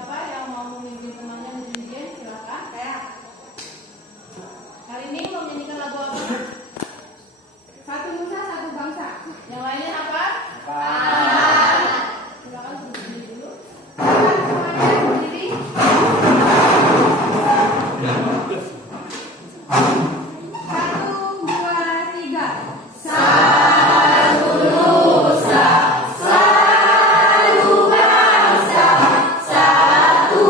Siapa yang mau memimpin temannya menjadi silakan. Hari ini mau menyanyikan lagu apa? Satu nusa, satu bangsa. Yang lainnya apa? Silakan berdiri dulu. Silakan semuanya berdiri. Satu, dua, tiga. Satu nusa, satu bangsa, satu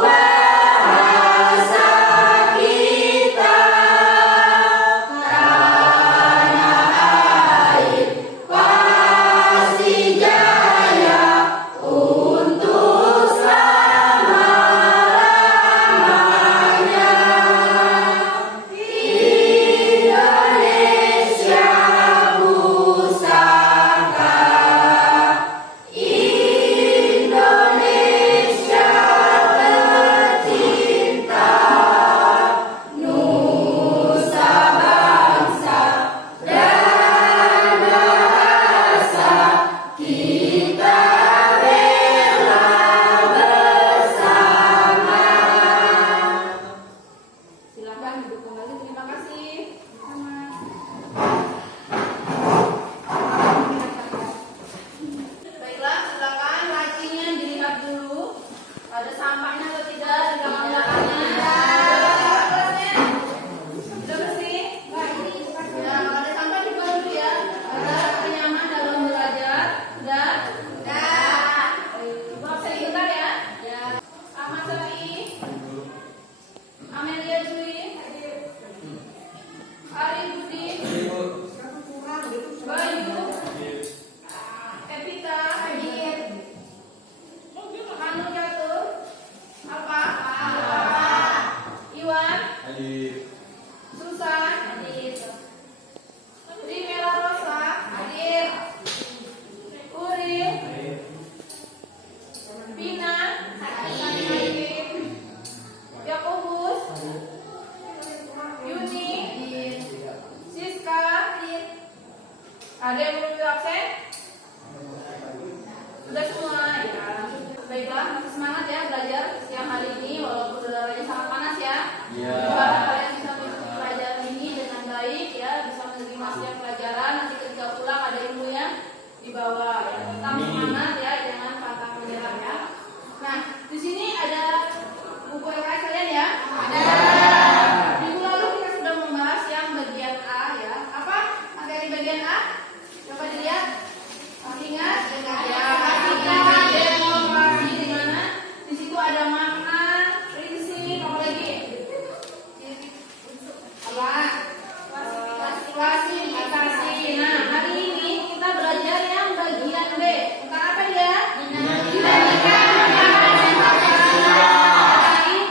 bahasa kita. Tanah air pasti jaya untuk selama-lamanya. Indonesia pusaka, Indonesia tercinta, nusa bangsa dan bahasa kita rela bersama. Silakan duduk kembali. Terima kasih. Baiklah, silakan lacinya dilihat dulu. Ada sampahnya atau tidak di kamar belakangnya? Sudah bersih? Ya, kalau ada sampah dibuang dulu ya. Agar nyaman dalam belajar. Sudah? Ibu absen sebentar ya. Ahmad Safi, Amelia Dwi, Ari Budi, Bayu, Evita, Hanu Catur, Alfa, Iwan, Susan, Rimela Rosa, Uri, Pina, Yakobus, Yuni, Siska. Ada yang belum absen? Sudah semua ya. Baiklah, masih semangat ya belajar siang hari ini walaupun udaranya sangat panas ya. Semoga kalian bisa mengikuti pelajaran ini dengan baik ya, bisa menerima setiap pelajaran. Nanti ketika pulang ada ilmu yang dibawa ya. Tetap semangat ya, jangan pantang menyerah ya. Nah, di sini ada buku LKS kalian ya? Ada. Minggu lalu kita sudah membahas yang bagian A ya. Apa materi bagian A? Coba dilihat. Masih ingat? Ya, masih ingat demokrasi di mana? Di situ ada makna, prinsip, apa lagi? Apa? Klasifikasi. Nah, hari ini kita belajar yang bagian B. Tentang apa dia? Dinamika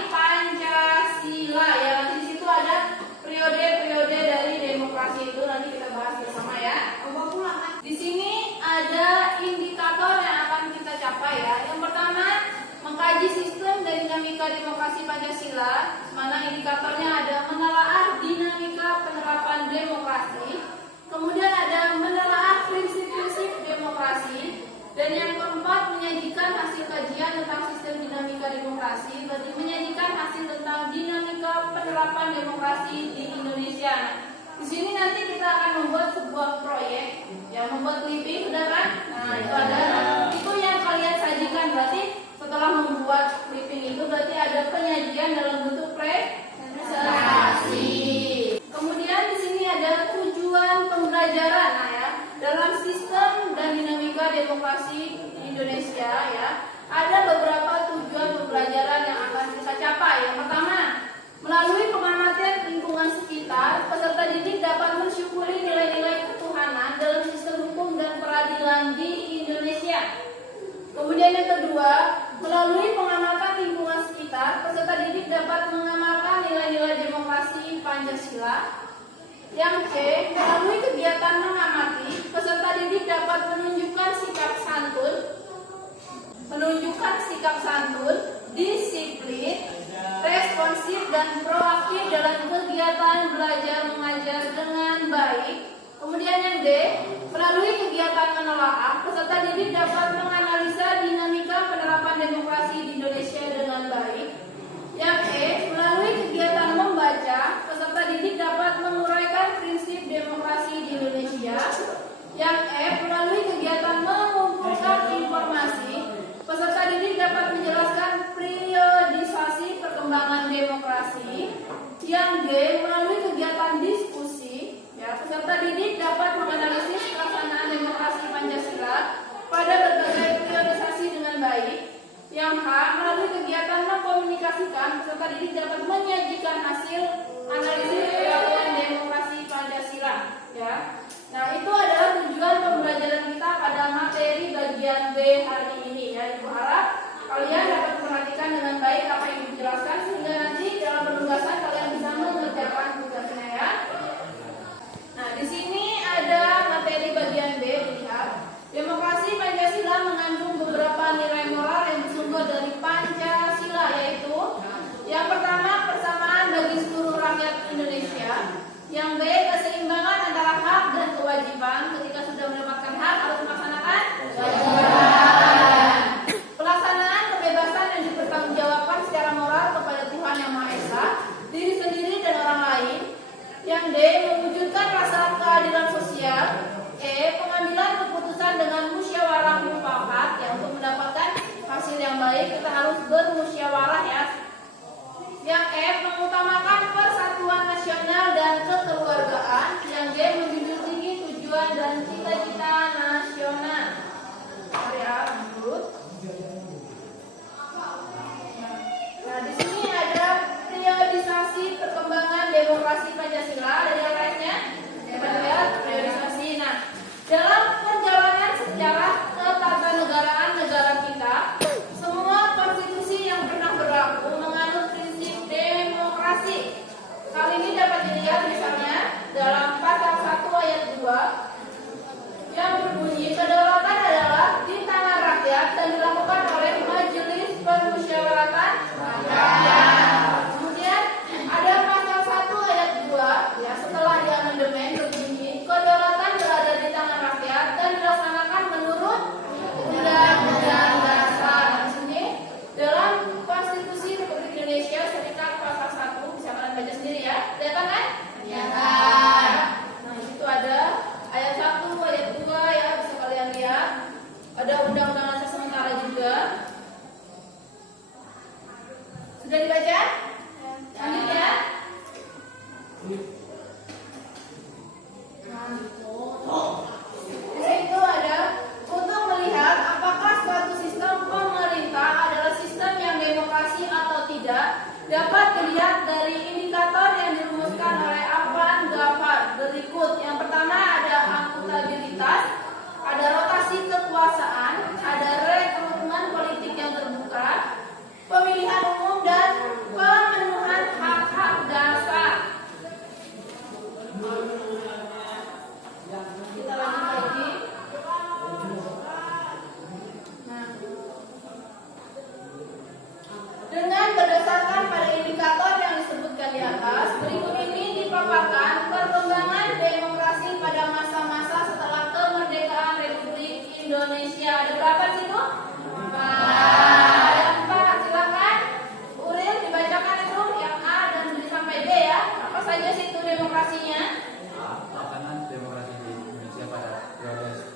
Pancasila ya. Di situ ada periode-periode dari demokrasi itu, nanti kita bahas bersama ya. Di sini ada indikator yang akan kita capai ya. Yang pertama, mengkaji sistem dan dinamika demokrasi Pancasila. Mana indikatornya ada menelaah dinamika penerapan demokrasi. Kemudian ada menelaah prinsip-prinsip demokrasi. Dan yang keempat, menyajikan hasil kajian tentang sistem dinamika demokrasi. Berarti menyajikan hasil tentang dinamika penerapan demokrasi di Indonesia. Di sini nanti kita akan membuat sebuah proyek, ya, membuat clipping, sudah kan? Nah, itu ada. Itu yang kalian sajikan. Berarti setelah membuat clipping itu berarti ada penyajian dalam bentuk presentasi. Kemudian di sini ada tujuan pembelajaran, nah ya, dalam sistem dan dinamika demokrasi Indonesia ya. Ada beberapa tujuan pembelajaran yang akan kita capai. Yang pertama, melalui pengamatan lingkungan sekitar, peserta didik dapat mensyukuri nilai-nilai ketuhanan dalam sistem hukum dan peradilan di Indonesia. Kemudian yang kedua, melalui pengamatan lingkungan sekitar, peserta didik dapat mengamalkan nilai-nilai demokrasi Pancasila. Yang C, melalui kegiatan mengamati, peserta didik dapat menunjukkan sikap santun, disiplin, responsif dan proaktif dalam kegiatan belajar mengajar dengan baik. Kemudian yang D, melalui kegiatan menelaah, peserta didik dapat menganalisa dinamika penerapan demokrasi di Indonesia mengoperasikan peserta didik dapat menyajikan hasil analisis perilaku demokrasi Pancasila. Ya. Nah, itu adalah tujuan pembelajaran kita pada materi bagian B hari ini. Ya, Ibu harap kalian dapat memperhatikan dengan baik apa yang dijelaskan sehingga nanti dalam penugasan kalian bisa mengerjakan tugasnya ya. Nah, di sini ada materi bagian B, dilihat. Demokrasi Pancasila mengandung beberapa nilai moral yang bersumber dari Pancasila, yaitu yang pertama persamaan bagi seluruh rakyat Indonesia, yang B keseimbangan antara hak dan kewajiban. Ketika sudah mendapatkan hak harus melaksanakan kewajiban. Pelaksanaan kebebasan yang dipertanggungjawabkan secara moral kepada Tuhan Yang Maha Esa, diri sendiri dan orang lain. Yang D mewujudkan rasa keadilan sosial. E pengambilan keputusan dengan musyawarah mufakat. Ya, untuk mendapatkan hasil yang baik kita harus bermusyawarah ya. Yang F mengutamakan persatuan nasional dan kekeluargaan. Yang G menjunjung tinggi tujuan dan cita-cita nasional. Mari ya, lanjut. Nah, di sini ada periodisasi perkembangan demokrasi Pancasila. Ada yang lainnya? Kita lihat periodisasi. Nah, dalam perjalanan sejarah ketatanegaraan negara kita, semua konstitusi yang pernah berlaku menganut prinsip demokrasi. Hal ini dapat dilihat misalnya dalam pasal 1 ayat 2 yang berbunyi kedaulatan adalah di tangan rakyat dan dilakukan oleh Majelis Permusyawaratan Rakyat. Kemudian ada pasal 1 ayat 2 ya, setelah diamandemen berbunyi kedaulatan berada di tangan rakyat dan dilaksanakan menurut Undang-Undang Dasar. Di sini dalam Konstitusi Republik Indonesia Serikat pasal 1 bisa kalian baca sendiri ya. Kelihatan kan? Ya. Nah, di situ ada ayat 1, ayat 2 ya, bisa kalian lihat. Ada Undang-Undang Dasar sementara juga. Sudah dibaca? Lanjut ya. Di situ ada untuk melihat apakah suatu sistem pemerintah adalah sistem yang demokrasi atau tidak, dapat dilihat dari indikator yang dirumuskan oleh Afan Ghaffar berikut. Yang pertama ada akuntabilitas, ada rotasi kekuasaan, ada rekrutmen politik yang terbuka, pemilihan umum dan pemenuhan hak-hak dasar. Kita lanjut lagi. Nah, dengan berdasarkan pada indikator yang disebutkan di atas, berikut ini dipaparkan perkembangan demokrasi pada masa-masa setelah kemerdekaan Republik Indonesia. Ada berapa di situ? 4. Ada 4. Silakan Uril dibacakan itu yang A dan sampai D ya. Apa saja sih itu demokrasinya? Pelaksanaan demokrasi di Indonesia pada periode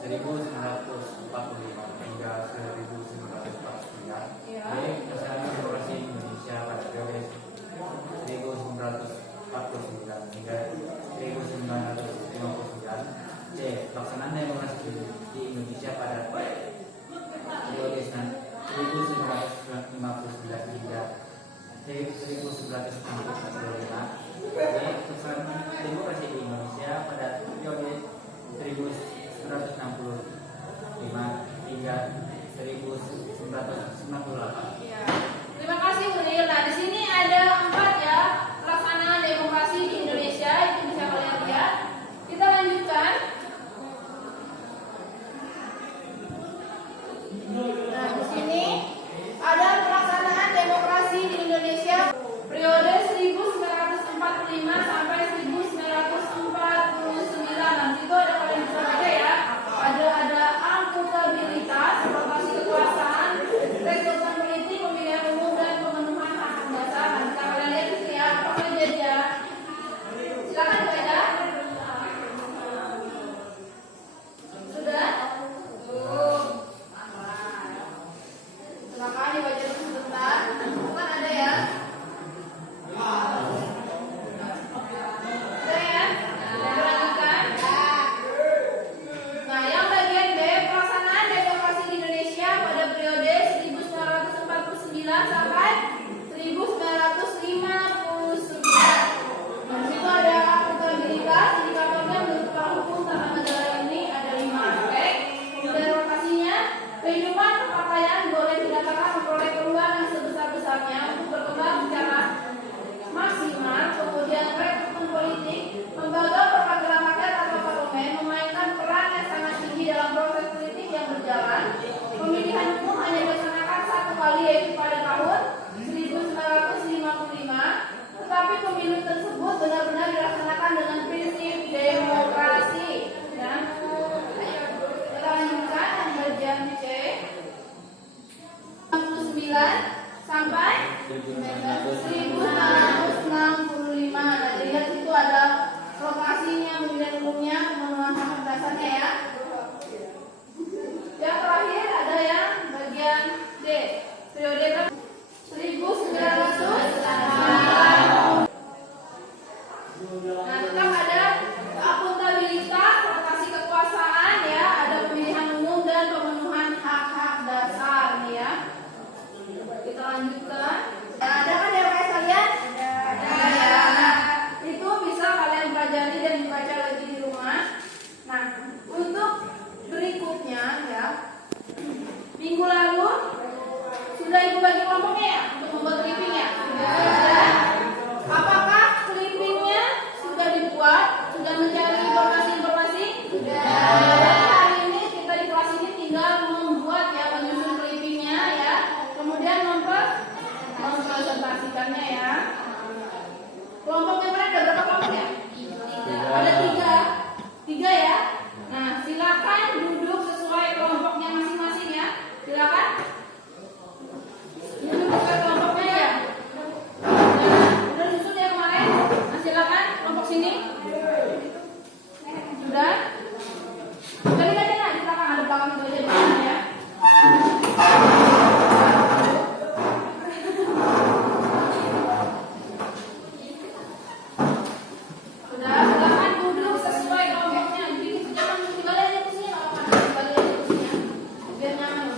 1945 hingga 1949. Ya. B. Pelaksanaan demokrasi Indonesia pada periode 1949 hingga 1959. C. Pelaksanaan demokrasi di Indonesia pada periode 1959 hingga 1965. D. Pelaksanaan demokrasi di Indonesia pada periode 1965 hingga 1998. Ya. Terima kasih Uril. Nah, di sini ada 4 ya pelaksanaan demokrasi di Indonesia, itu bisa kalian lihat. Kita lanjutkan. Nah, di sini ada pelaksanaan demokrasi di Indonesia periode 1945 sampai 1949. Nanti itu ada kalian bisa baca ya. Ada akuntabilitas, rotasi kekuasaan, rekrutmen politik, pemilihan umum dan pemenuhan hak dasar. Nanti kalian lihat itu ya, apa saja dia. Silakan dibaca. Sudah? Silakan dibaca dulu sebentar. Bukan ada ya? berusaha memperoleh peluang yang sebesar-besarnya untuk berkembang secara maksimal. Kemudian rekrutmen politik, lembaga perwakilan rakyat atau parlemen memainkan peran yang sangat tinggi dalam proses politik yang berjalan. Pemilihan umum hanya dilaksanakan satu kali, yaitu pada tahun 1955, tetapi pemilu tersebut benar-benar dilaksanakan dengan prinsip demokrasi. Dan kita lanjutkan yang bagian C, 69 sampai 1965. Nah, dilihat itu ada lokasinya, pemilihan umumnya, pemenuhan hak dasarnya ya. Yang terakhir ada yang bagian D, periode 1900. Nah, tetap ada akuntabilitas, rotasi kekuasaan ya, ada pemilihan umum dan pemenuhan hak-hak dasar nih ya. Kita lanjutkan. Nah, ada kan ya guys kalian? Ada ya. Nah, itu bisa kalian pelajari dan dibaca lagi di rumah. Nah, untuk berikutnya ya, minggu lalu sudah ibu bagi kelompoknya ya untuk membuat clipping ya. Sudah. Apakah clippingnya sudah dibuat? Sudah mencari informasi-informasi? Sudah. Jadi hari ini kita di kelas ini tinggal membuat ya, menyusun clippingnya ya. Kemudian mempresentasikannya ya. Kelompoknya mereka ada berapa kelompok ya? Ada tiga ya. Nah, silakan duduk sesuai kelompoknya masing-masing ya. Silakan duduk sesuai kelompoknya ya. Udah susun ya kemarin. Nah, silakan kelompok sini. Sudah. Balik aja nah, kita akan ada belakang itu aja di sana ya. Sudah, silakan duduk sesuai kelompoknya. Jadi jangan tinggal aja kursinya, nggak apa-apa. Tinggal aja kursinya. Biar nyaman.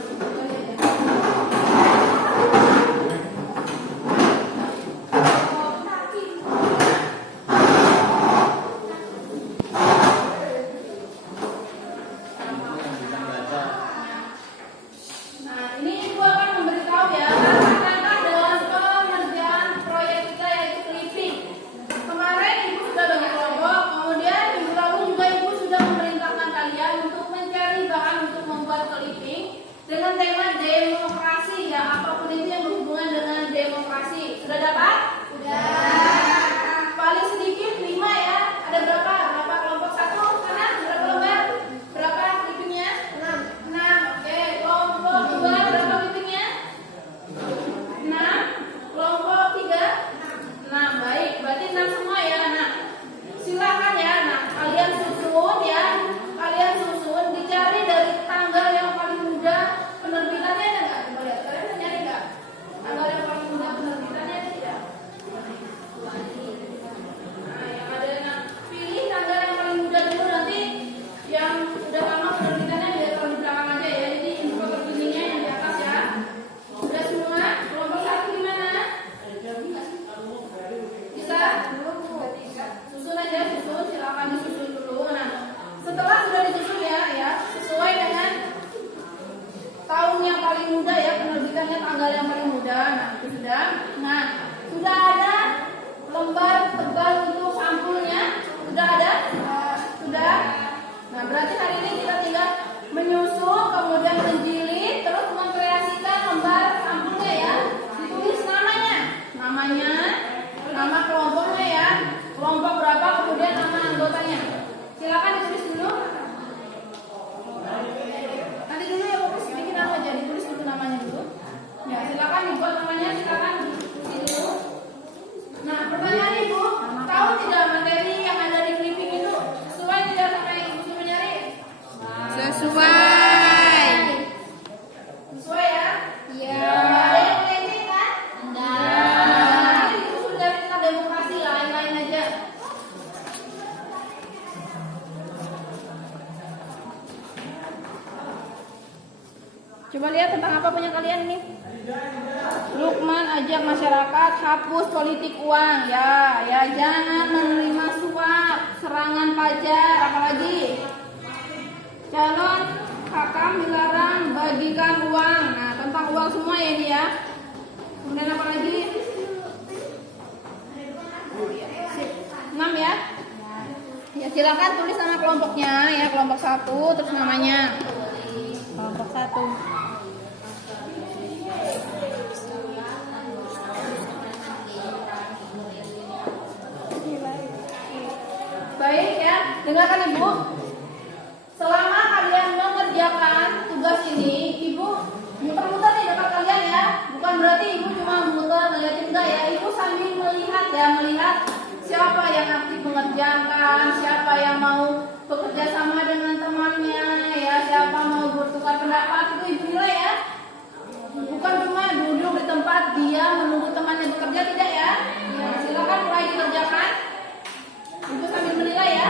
Tinggal aja. Nah, ini ibu akan memberitahu ya langkah-langkah dalam pengerjaan proyek kita yaitu clipping. Kemarin ibu sudah bagi kelompok, kemudian minggu lalu juga ibu sudah memerintahkan kalian untuk mencari bahan untuk membuat clipping dengan tema demokrasi ya, apapun itu yang berhubungan dengan demokrasi. Sudah dapat? Sudah. Paling sedikit 5 ya. Ada berapa? Berapa kelompok satu? Karena berapa lembar? Berapa clippingnya? 6. Oke, kelompok 2 berapa clippingnya? 6. Kelompok 3? 6. Baik, berarti 6 semua ya. Nah, silakan ya. Nah, kalian susun ya. Kalian susun, dicari dari tanggal yang paling mudah penerbitannya ada nggak? Coba lihat, kalian bisa nyari nggak? Tanggal yang paling mudah penerbitannya ada tidak? Nah, yang ada, nah, pilih tanggal yang paling mudah dulu, nanti yang udah lama penerbitannya biar taruh di belakang aja ya. Jadi info terkininya yang di atas ya. Sudah semua? Kelompok 1 gimana? Bisa? Susun aja, susun. Silakan disusun dulu. Nah, setelah sudah disusun ya, sesuai dengan tahun yang paling mudah ya, penerbitannya tanggal yang paling mudah. Nah, itu sudah. Nah, sudah ada lembar tebal untuk sampulnya? Sudah ada? Sudah. Nah, berarti hari ini kita tinggal menyusun, kemudian menjilid, terus mengkreasikan lembar sampulnya ya. Ditulis namanya, nama kelompoknya ya. Kelompok berapa, kemudian nama anggotanya. Silakan ditulis dulu. Nanti dulu ya, fokus bikin apa aja, ditulis dulu namanya dulu. Ya, silakan dibuat namanya, silakan tulis dulu. Nah, pertanyaan ibu, tahu tidak materi yang ada di clipping itu sesuai tidak sama yang ibu suruh nyari? Sesuai. Sesuai ya? Iya. Ada yang melenceng kan? Nah, nanti disusun dari tentang demokrasi, lain-lain aja. Coba lihat tentang apa punya kalian ini. Lukman ajak masyarakat hapus politik uang ya, jangan menerima suap, serangan pajak, apalagi calon hakam dilarang bagikan uang. Nah, tentang uang semua ya silakan tulis nama kelompoknya ya, kelompok 1 terus namanya. Kelompok 1. Baik ya, dengarkan Ibu. Selama kalian mengerjakan tugas ini, Ibu muter-muter nih depan kalian ya. Bukan berarti Ibu cuma muter ngeliatin, enggak ya. Ibu sambil melihat ya, melihat siapa yang aktif mengerjakan, siapa yang mau bekerja sama dengan temannya ya, siapa mau bertukar pendapat, itu Ibu nilai ya. Bukan cuma duduk di tempat dia menunggu temannya bekerja, tidak ya. Ya, silakan mulai dikerjakan. Ibu sambil menilai ya.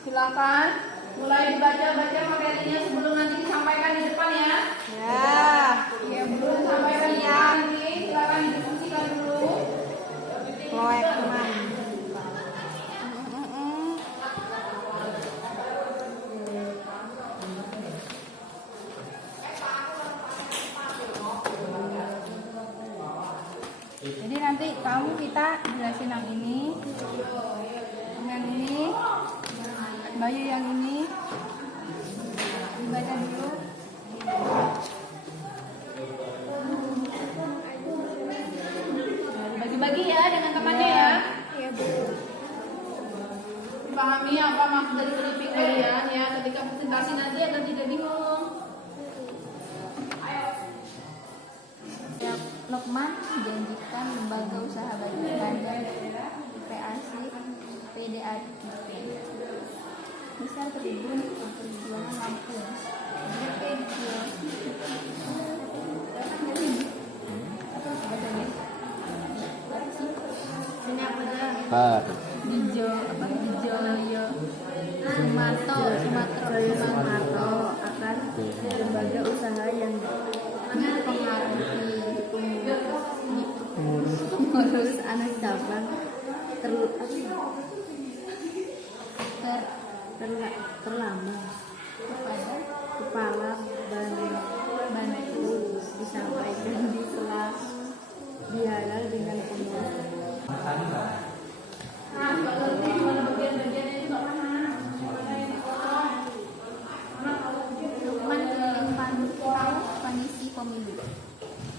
Silakan mulai dibaca-baca materinya sebelum nanti disampaikan di depan ya. Ya. Ya, belum disampaikan di depan nanti, silakan didiskusikan dulu. Proyek teman. Jadi nanti kita jelasin yang ini, yang ini, Bayu yang ini, dibaca dulu. Bagi-bagi ya dengan temannya ya. Iya Bu. Pahami apa maksud dari briefing kalian ya, ketika presentasi nanti agar tidak bingung. Lokman menjanjikan lembaga usaha bagi badan PAC PDAD besar Tribun Perjuangan Lampung. Sini apa dah? Dijoyo Sumarto akan lembaga usaha yang dipengaruhi pengurus anak cabang terlama kepada kepala bantu disampaikan di sela dialog dengan pengurus. Nah, kalau ngerti gimana bagian-bagiannya itu nggak paham. Lukman keliling pantau kondisi pemilu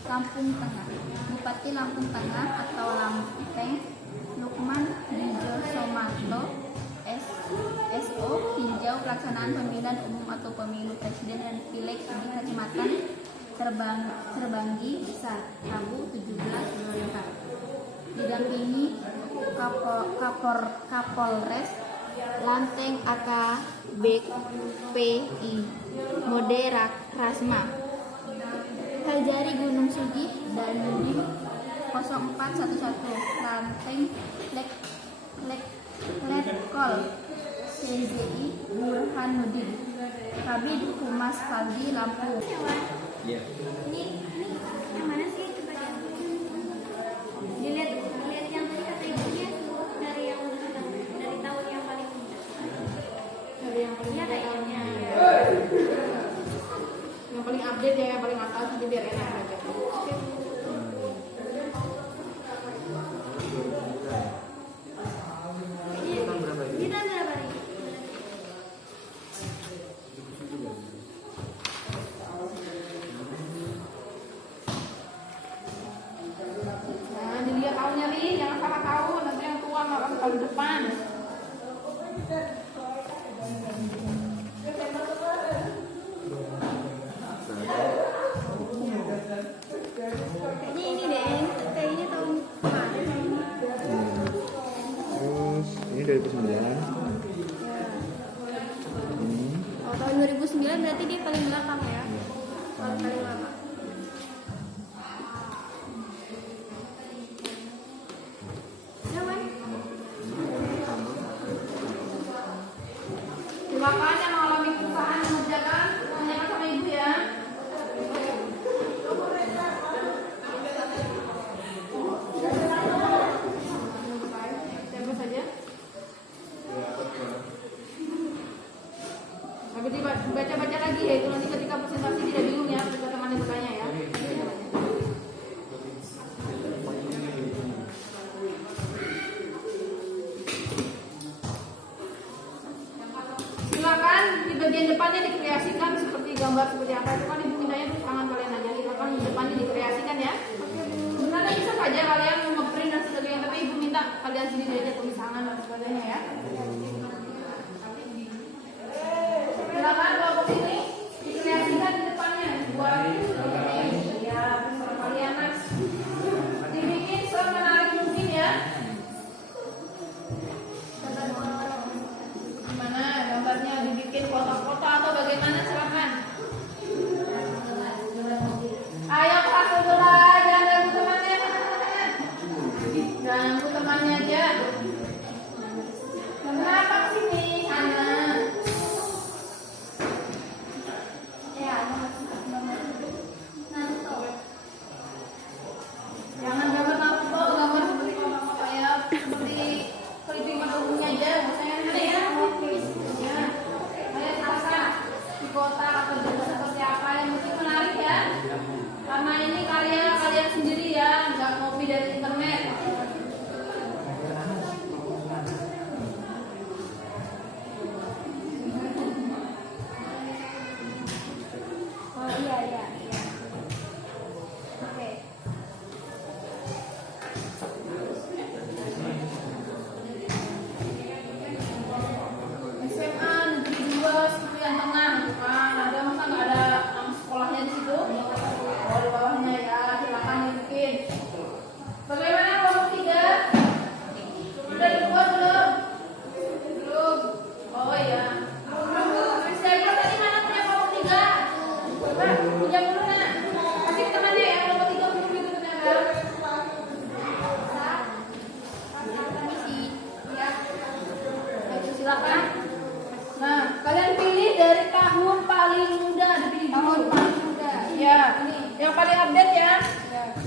Lampung Tengah. Bupati Lampung Tengah atau Lampeng Lukman Dijo Somarto SO tinjau pelaksanaan pemilihan umum atau pemilu presiden dan pileg di Kecamatan Terbanggi Besar Rabu 17 November. Didampingi Kapolres Lanteng AKBPI Mode Rasma Kajari Gunung Sugi dan 0411 Lanteng Letkol CZI Burhanuddin Kabid Humas Kaldi Lampung. Iya. Ini yang mana sih? Coba dilihat yang tadi kata ibunya dari yang dari tahun yang paling muda. Dari yang paling Iya kayaknya. yang paling update ya, yang paling atas, jadi biar enak aja. Ini tahun berapa nih? Nah, dilihat tahunnya Rin, jangan salah tahun, nanti yang tua malah tahun depan. gambar seperti apa itu kan ibu mintanya tuh tangan kalian aja gitu kan di depannya dikreasikan ya. Sebenarnya bisa saja kalian ngeprint dan sebagainya, tapi ibu minta kalian sendiri aja tulis tangan dan sebagainya ya. Silakan bawa ke sini dikreasikan di depannya buat ya bersama kalian mas. Dibikin semenarik mungkin ya. Gimana gambarnya, dibikin foto-foto atau bagaimana, silakan. Ayo kelas sebelah, jangan ganggu temannya. Ganggu temannya aja. Kenapa sini sana? Jangan gambar Naruto, gambar seperti apa ya, seperti clipping mata umumnya aja, misalnya ada ya. Ya, kalian pasang di kotak atau juga seperti apa yang mungkin menarik ya. Karena ini karya kalian sendiri ya, nggak copy dari internet. Oh iya. Oke. SMA Negeri 2 Setuyan Tengah, bukan ada masa nggak ada nama sekolahnya di situ? Oh di bawahnya ya, silakan dibikin. Bagaimana kelompok 3? Sudah dibuat belum? Belum. Oh iya. Spesialis tadi mana punya kelompok 3? Coba pinjam dulu nak. Kasih ke temannya ya, kelompok 3 belum gitu ternyata. Ya. Ayo, silakan. Nah, kalian pilih dari tahun paling muda, dipilih tahun paling muda. Ya, yang paling update ya.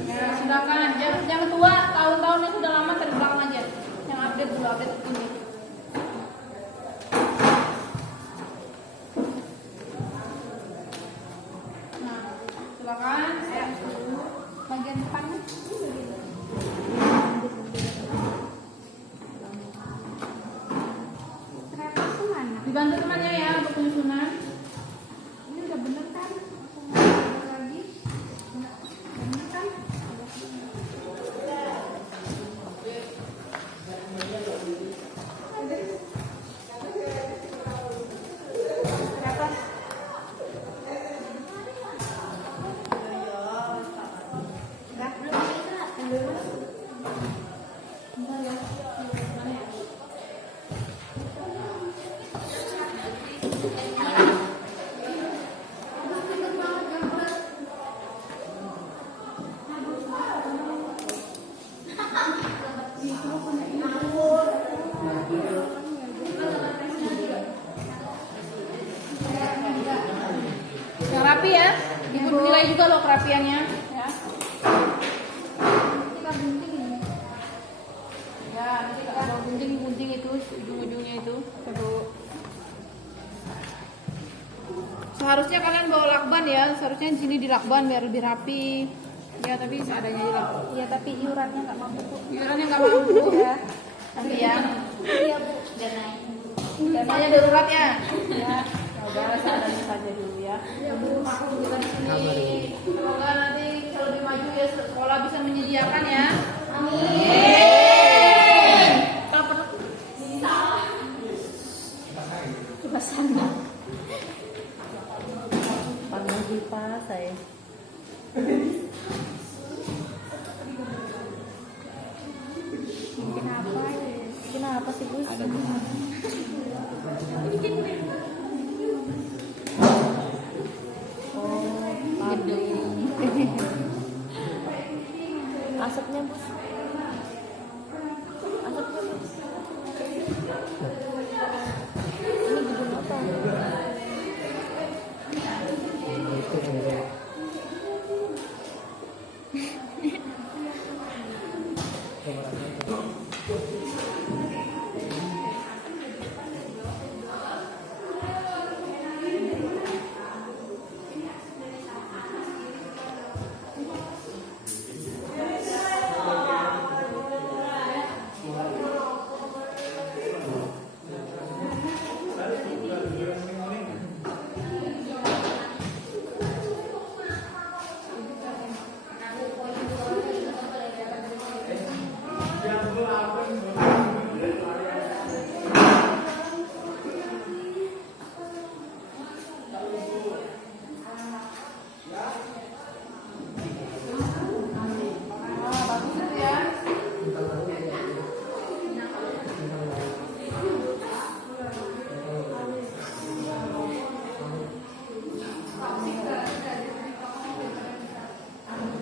Ya, silakan. Yang tua, tahun-tahun yang sudah lama terbelakang aja. Yang update dulu, update ini. Nah, silakan. Saya Bagian depannya. Ternyata itu mana? dibantu temannya ya untuk penyusunan. Ini udah bener kan? Bener lagi. Bener kan? Ternyata. Udah belum? Bentar ya. Yang rapi ya, ibu nilai juga loh kerapiannya ya. Kita gunting ini. Ya, nanti kalau gunting itu ujung-ujungnya itu perlu. Seharusnya kalian bawa lakban ya, seharusnya di sini dilakban biar lebih rapi. Ya, tapi seadanya aja lah. Iya tapi iurannya nggak mampu. Iurannya nggak mampu ya. Nanti ya. Iya bu. Dan naik. Dananya darurat ya. Ya. Ya udah seadanya saja dulu ya. Iya bu. Kita di sini. Semoga nanti bisa lebih maju ya, sekolah bisa menyediakan ya. Amin. Kalau perlu bisa. Kebasan. Panggil Dipa saya. Bikin apa ya? Bikin apa sih Gus? Oh, gedung. Asapnya Bus. Asapnya Bus. Ini gedung apa?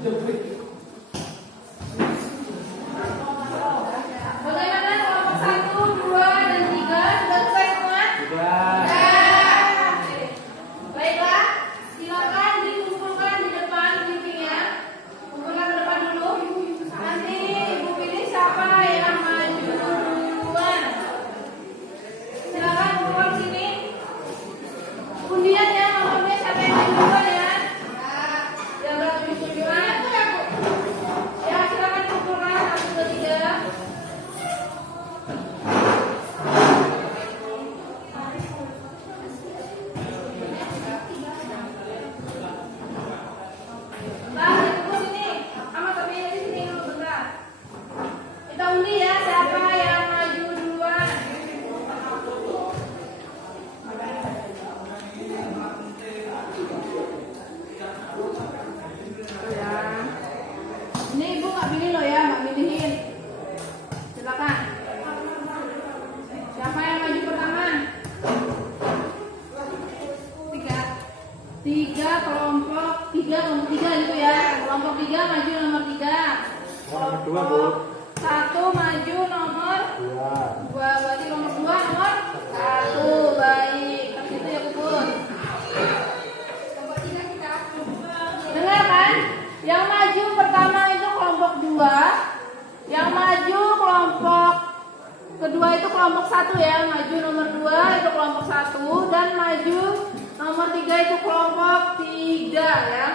Bagaimana kelompok 1, 2, dan 3 sudah selesai semua? Sudah. Baiklah, silakan dikumpulkan di depan briefingnya. Kumpulkan ke depan dulu. Nanti ibu pilih siapa yang maju duluan. Silakan kumpul sini. Undian ya, nomornya siapa yang maju duluan ya? Yang berapa dikumpulkan? Ya, silakan kumpulkan 1, 2, 3. Nah, tunggu sini. Amat tapi di sini dulu bentar. Kita undi ya siapa yang maju duluan. Ya. Ini ibu nggak pilih loh ya, nggak milihin. Silakan. Siapa yang maju pertama? Kelompok tiga gitu ya. Kelompok 3 maju nomor 3. Nomor 2, Bu. 1 maju nomor 2. 2. Berarti nomor 2 nomor 1. Baik. Ke situ ya Puput. Dengar kan? Yang maju pertama itu kelompok 2. Yang maju kelompok kedua itu kelompok 1 ya. Maju nomor 2 itu kelompok 1 dan maju nomor 3 itu kelompok 3 ya.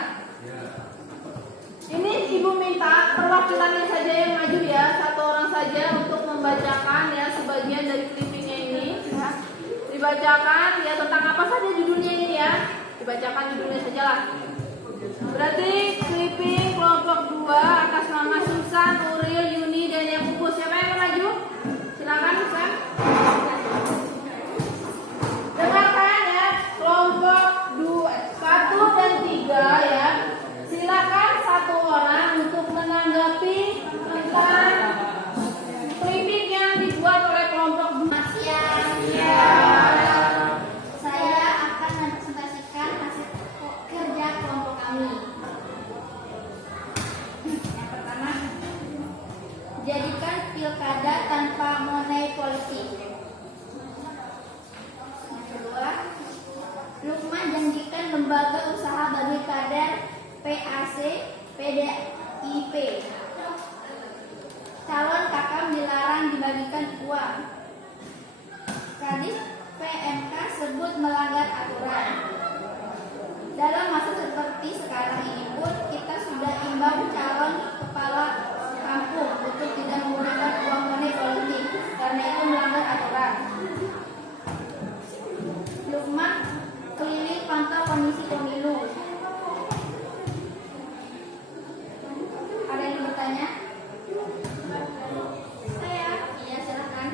Ini ibu minta perwakilannya saja yang maju ya, 1 orang saja untuk membacakan ya sebagian dari clippingnya ini ya. Dibacakan ya tentang apa saja judulnya ini ya. Dibacakan judulnya saja lah. Berarti clipping kelompok 2 atas nama Susan, Uril, Yuni dan Yakubus. Siapa yang mau maju? Silakan Susan. Dengarkan ya, kelompok 1 dan 3 ya. Silakan 1 orang untuk menanggapi tentang klinik yang dibuat oleh kelompok 2. Saya akan mempresentasikan hasil kerja kelompok kami. Yang pertama, jadikan pilkada tanpa money politik. Yang kedua, Lukman janjikan lembaga usaha bagi kader PAC PDIP. Calon kakam dilarang dibagikan uang. Kadis PMK sebut melanggar aturan. Dalam masa seperti sekarang ini pun kita sudah imbau calon kepala kampung untuk tidak menggunakan uang money politik karena itu melanggar aturan. Lukman keliling pantau kondisi pemilu. Ada yang bertanya? Saya, iya silakan.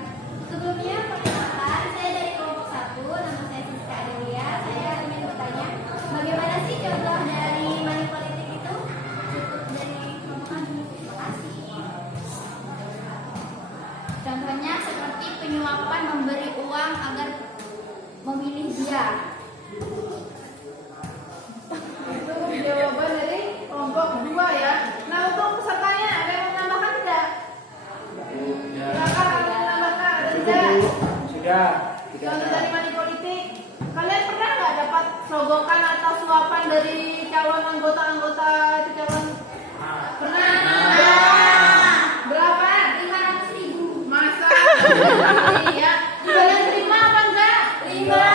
Sebelumnya perkenalkan, saya dari kelompok 1, nama saya Siska Adelia. Saya ingin bertanya, bagaimana sih contoh dari money politik itu? Cukup dari kelompok kami. Terima kasih. Contohnya seperti penyuapan memberi uang agar memilih dia. Itu jawaban dari kelompok 2 ya. Nah, untuk pesertanya ada yang menambahkan tidak? Silakan ada yang menambahkan, ada tidak? Sudah. Contoh dari money politik. Kalian pernah nggak dapat sogokan atau suapan dari calon anggota itu calon? Pernah? Berapa? 500.000. Masa? Ya. Kalian terima apa enggak? Terima.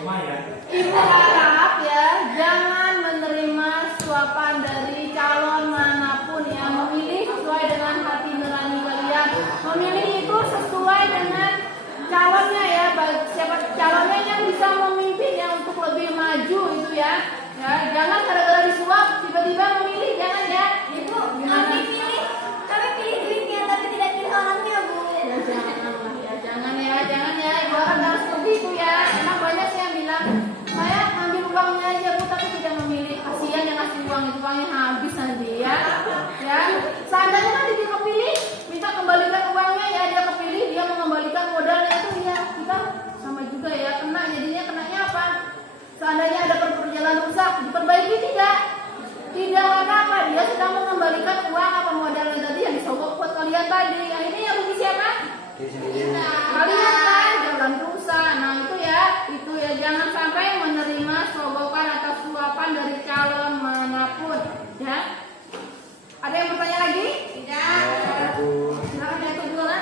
Lumayan. Ibu harap ya jangan menerima suapan dari calon manapun ya. Memilih sesuai dengan hati nurani kalian. Memilih itu sesuai dengan calonnya ya. Siapa calonnya yang bisa memimpin ya untuk lebih maju itu ya. Ya jangan gara-gara disuap tiba-tiba memilih, jangan ya. Ibu, kami pilih duitnya tapi tidak pilih orangnya, Bu. Ya janganlah ya, jangan ya. Ibu harap jangan seperti itu ya. Emang banyak sih yang bilang saya ambil uangnya aja Bu tapi tidak memilih. Kasihan yang ngasih uang itu, uangnya habis nanti ya. Ya, seandainya nanti dia kepilih, minta kembalikan uangnya ya, dia kepilih dia mengembalikan modalnya itu ya kita sama juga ya, kena jadinya kenanya apa? Tidak, karena apa? Dia sedang mengembalikan uang apa modalnya tadi yang disogok buat kalian tadi. Akhirnya yang rugi siapa? Kalian kan, jalan rusak. Nah itu ya jangan sampai menerima sogokan atau suapan dari calon manapun, ya. Ada yang bertanya lagi? Tidak. Silakan yang kedua.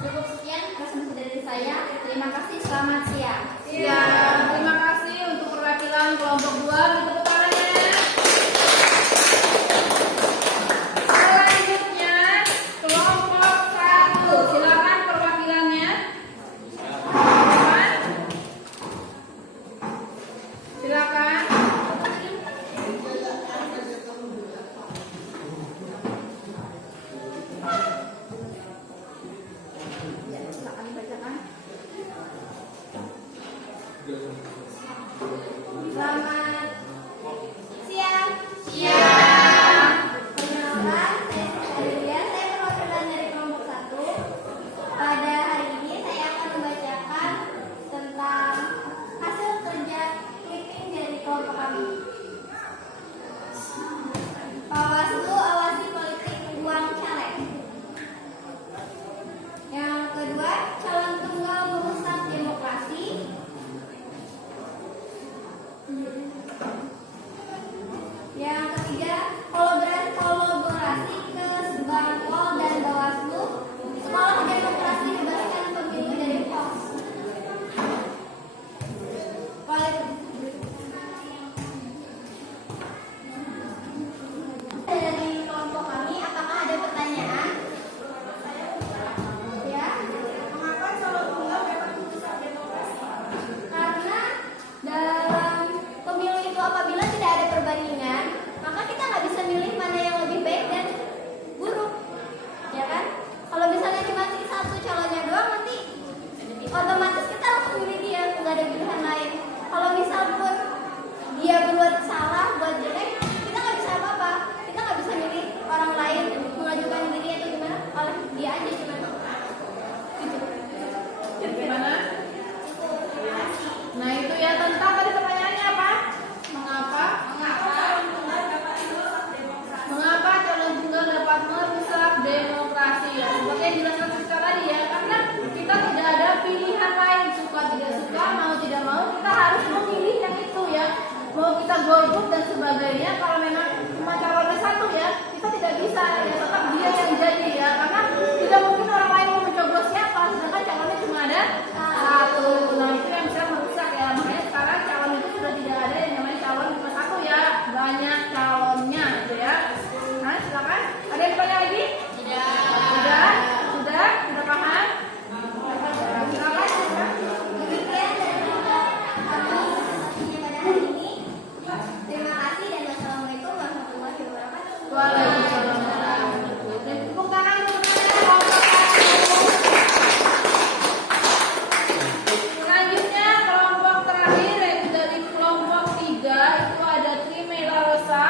Cukup sekian presentasi dari saya. Terima kasih. Selamat siang. Ya, terima kasih untuk perwakilan kelompok 2. Tepuk tangannya. Selanjutnya kelompok 1. Silakan perwakilannya. Silakan. Silakan dibacakan. Selamat siang. Siang. Perkenalkan, saya Adelia. Saya perwakilan dari kelompok 1. Pada hari ini saya akan membacakan tentang hasil kerja clipping dari kelompok kami. Bawaslu awasi politik uang caleg. Yang kedua, calon tunggal merusak demokrasi. Yang ketiga, kolaborasi ke Bangpol dan Bawaslu. Sekolah Demokrasi bebaskan pemilu dari hoax. Dari kelompok kami, apakah ada pertanyaan? Ya. Mengapa calon tunggal dapat merusak demokrasi? Karena dalam pemilu itu apabila tidak ada perbandingan, maka kita nggak bisa milih mana yang lebih baik dan buruk, ya kan? Kalau misalnya cuma satu calonnya doang, nanti otomatis kita langsung milih dia, nggak ada pilihan lain. Kalau misal pun dia berbuat salah, buat jelek, kita nggak bisa apa-apa. Kita nggak bisa milih orang lain mengajukan diri atau gimana, oleh dia aja gimana. Gitu. Jadi gimana? Nah itu ya tentang tadi pertanyaannya apa? Mengapa calon tunggal dapat merusak demokrasi? Ya, seperti yang dijelaskan Siska tadi ya, karena kita tidak ada pilihan lain, suka tidak suka, mau tidak mau, kita harus memilih yang itu ya. Mau kita golput dan sebagainya, kalau memang cuma calonnya satu ya, kita tidak bisa ya, tetap dia yang jadi ya, karena tidak mungkin orang lain mau mencoblos siapa, sedangkan calonnya cuma ada satu. Nah itu yang bisa merusak ya, makanya sekarang calon itu sudah tidak ada yang namanya calon cuma satu ya, banyak calonnya gitu ya. Nah silakan, ada yang bertanya lagi? Sudah paham? Silakan. Demikian dari kelompok kami presentasinya pada hari ini. Terima kasih dan wassalamualaikum warahmatullahi wabarakatuh. Waalaikumsalam. Dan tepuk tangan untuk kelompok 1. Selanjutnya kelompok terakhir yaitu dari kelompok 3 itu ada Trimela Rosa,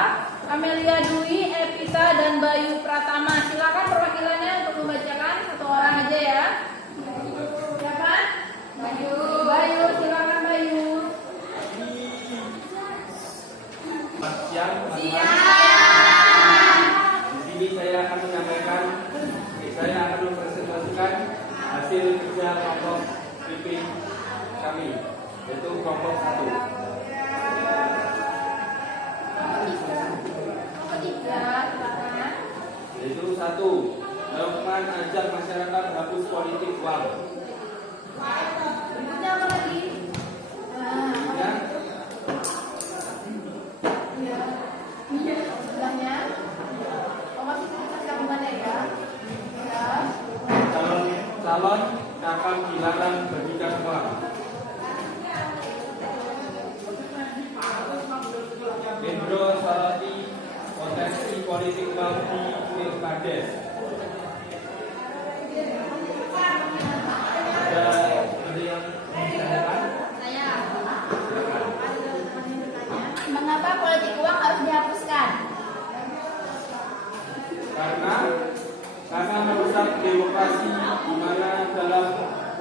Amelia Dwi, Evita dan Bayu Pratama. Silakan perwakilannya untuk membacakan satu orang aja ya. Siapa? Bayu, silakan Bayu. Selamat siang, teman-teman. Di sini saya akan menyampaikan, saya akan mempresentasikan hasil kerja kelompok clipping kami, yaitu kelompok 1. Silakan. Yaitu 1, melakukan ajak masyarakat hapus politik uang. Berikutnya apa lagi? Kemudian Iya, sebelahnya. Oh masih kita gimana ya? Ya. calon akan dilarang bagikan uang. Hendro Salati potensi politik uang di Pilkades. Ada yang ditanyakan? Mengapa politik uang harus dihapuskan? Karena merusak demokrasi, di mana dalam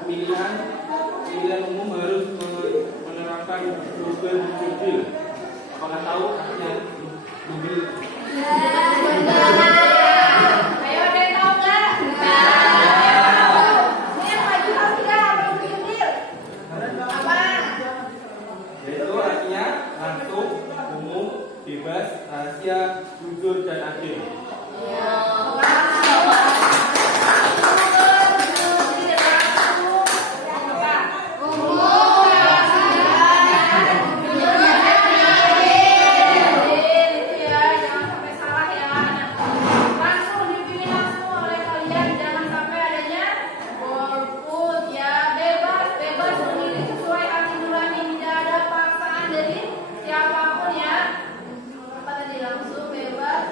pemilihan umum harus menerapkan double judil. Apakah tahu artinya mobil. Ayo ada yang tahu nggak? Ini yang maju tahu nggak apa itu judil? Apa? Yaitu artinya langsung, umum, bebas, rahasia, jujur, dan adil. Siapapun ya, apa tadi langsung bebas.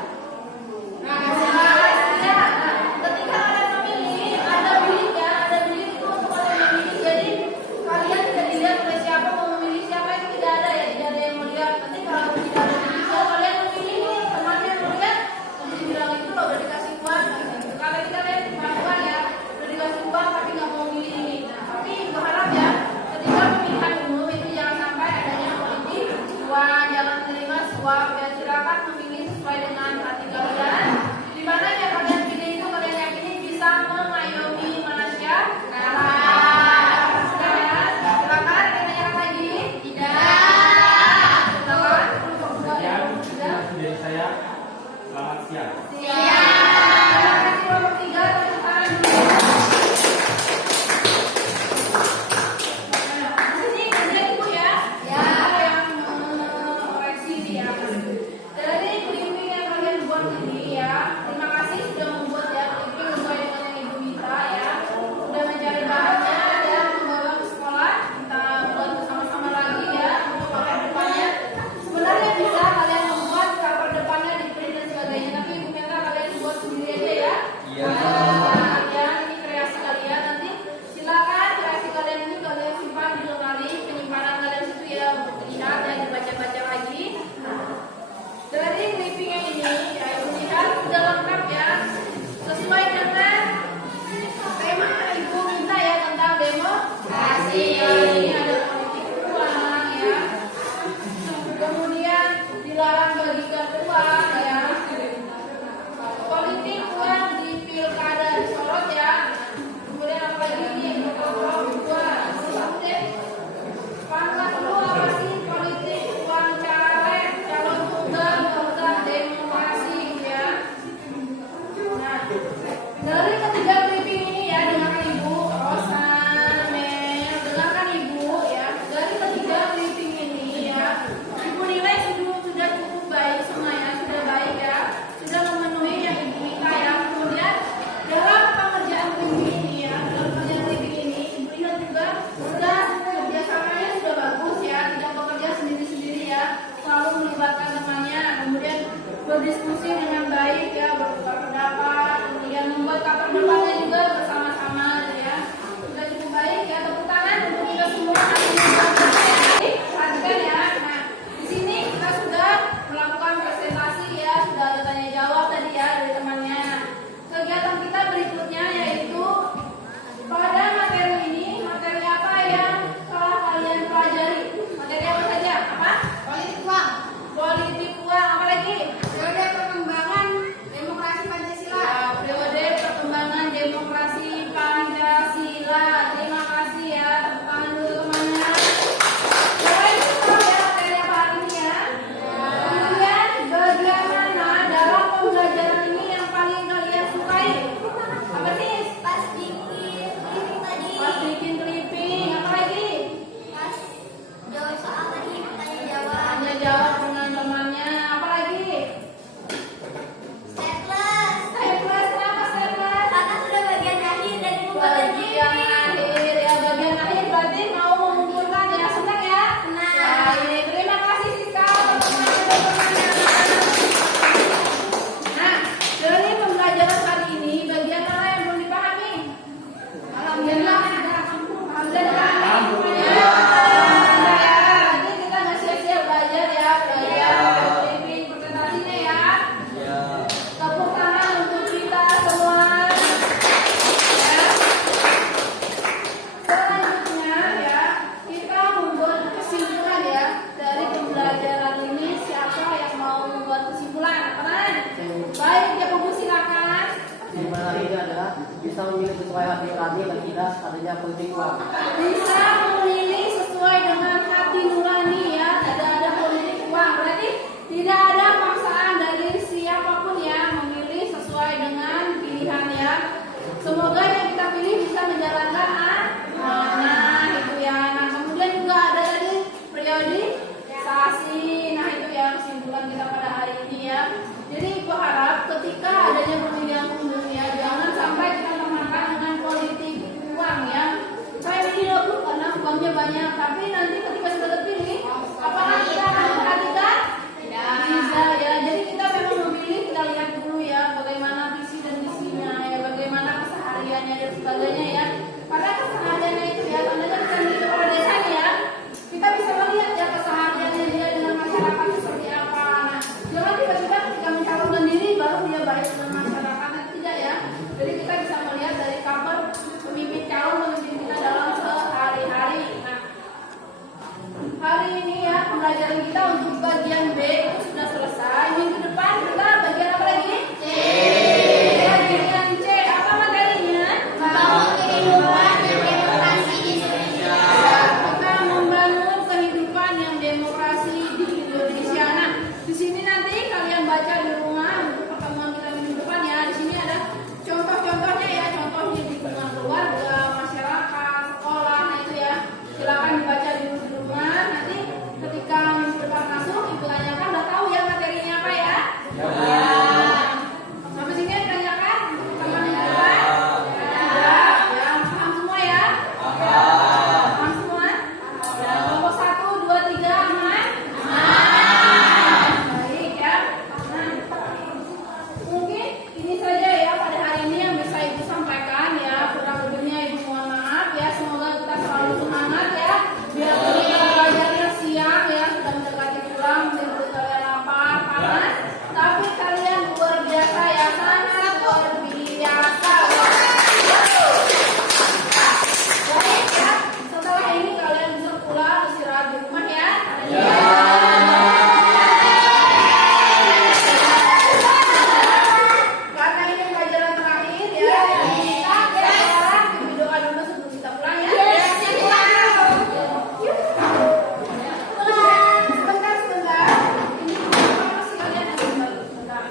berdiskusi dengan baik ya, bertukar pendapat, kemudian membuat kapan depannya juga bersama-sama ya. Sudah cukup baik ya, tepuk tangan untuk kita semua hari ini. Perhatikan ya. Nah, di sini kita sudah melakukan presentasi ya, sudah ada tanya jawab tadi ya dari temannya. Kegiatan kita berikutnya yaitu pada materi ini, materi apa yang telah kalian pelajari? Materi apa saja? Apa? Politik uang. Politik uang. Apa lagi? Teori perkembangan memilih sesuai hati nurani dan tidak adanya politik uang. Bisa memilih sesuai dengan hati nurani ya, tidak ada politik uang. Berarti tidak ada paksaan dari siapapun ya, memilih sesuai dengan pilihan ya. Semoga yang kita pilih bisa menjalankan amanah itu ya. Nah kemudian juga ada tadi priorisasi. Nah itu ya kesimpulan kita pada hari ini ya. Jadi ibu harap ketika adanya pemilihan umum ya, jangan sampai kita termakan dengan politik uang ya. Saya pilih dulu karena uangnya banyak, tapi nanti ketika sudah terpilih, apakah kita akan memperhatikan? Bisa ya. Jadi kita memang memilih, kita lihat dulu ya bagaimana visi dan misinya ya, bagaimana kesehariannya dan sebagainya ya. Pada kesehariannya itu ya, tandanya bisa menuju pada desanya ya. Kita bisa melihat ya kesehariannya dia dengan masyarakat seperti apa. Nah, jangan tiba-tiba ketika mencalonkan diri baru dia baik dengan masyarakat, tidak ya. Jadi kita bisa melihat dari cover pemimpin kita dalam sehari-hari. Nah, hari ini ya pembelajaran kita untuk bagian B itu sudah selesai. Minggu depan kita bagian apa lagi? C. Bagian C apa materinya? Membangun kehidupan yang demokrasi di Indonesia. Kita membangun kehidupan yang demokrasi di Indonesia. Nah, di sini nanti kalian baca di rumah untuk pertemuan kita minggu depan ya. Di sini ada contoh-contohnya ya, contohnya di lingkungan keluarga, masyarakat, sekolah, nah itu ya. Silakan dibaca di rumah. Nanti ketika minggu depan masuk, ibu tanyakan udah tahu ya materinya apa ya? Ya. Sampai sini ditanyakan sama minggu depan? Ya. Ya, paham semua ya? Paham semua? Ya, kelompok 1, 2, 3 aman? Baik ya. Nah, mungkin ini saja ya pada hari ini yang bisa ibu sampaikan ya. Kurang lebihnya ibu mohon maaf ya. Semoga kita selalu semangat ya. Biar kita belajarnya siang ya, sudah mendekati pulang, mungkin perut kalian lapar, panas. Tapi kalian luar biasa ya, sangat luar biasa. Baik ya. Setelah ini kalian bisa pulang istirahat di rumah ya. Karena ini pelajaran terakhir ya. Kita doa dulu sebelum kita pulang ya. Sebentar.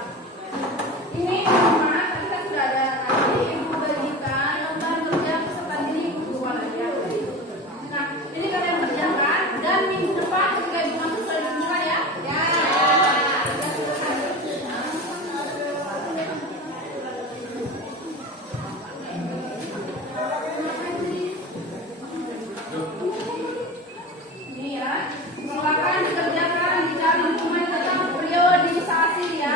Ini rumah tadi kan sudah ada. Nanti ibu bagikan lembar kerja peserta diri ibu dua lagi ya. Nah, ini kalian kerjakan dan minggu depan ketika ibu masuk sudah ditunjukkan ya. Ini ya, silakan dikerjakan di dalam dokumen tentang priorisasi ya.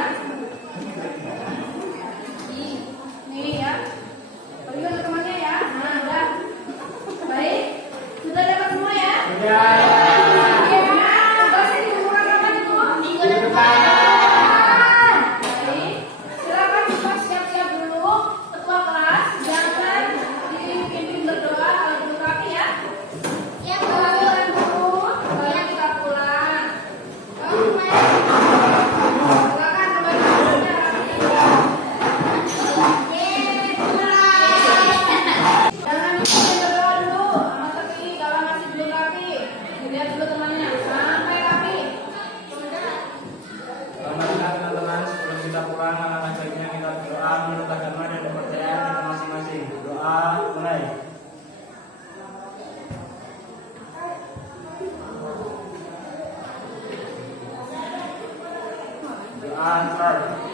Nih ya, bagi teman-temannya ya. Nah, udah. Baik, sudah dapat semua ya? Ya. Tugasnya dikumpulkan kapan itu? Minggu depan. Baik, silakan kita siap-siap dulu. Ketua kelas, jangan dipimpin berdoa kalau duduk rapi ya. Yang Silakan dulu, baru kita pulang. Silakan kembali ke rapi. Jangan dipimpin berdoa dulu. Masa ini kalau masih belum rapi, dilihat dulu temannya sampai rapi. Alhamdulillah teman-teman, sebelum kita pulang, anak baiknya kita berdoa menurut agama dan kepercayaan kita masing-masing. Doa mulai. Doa start.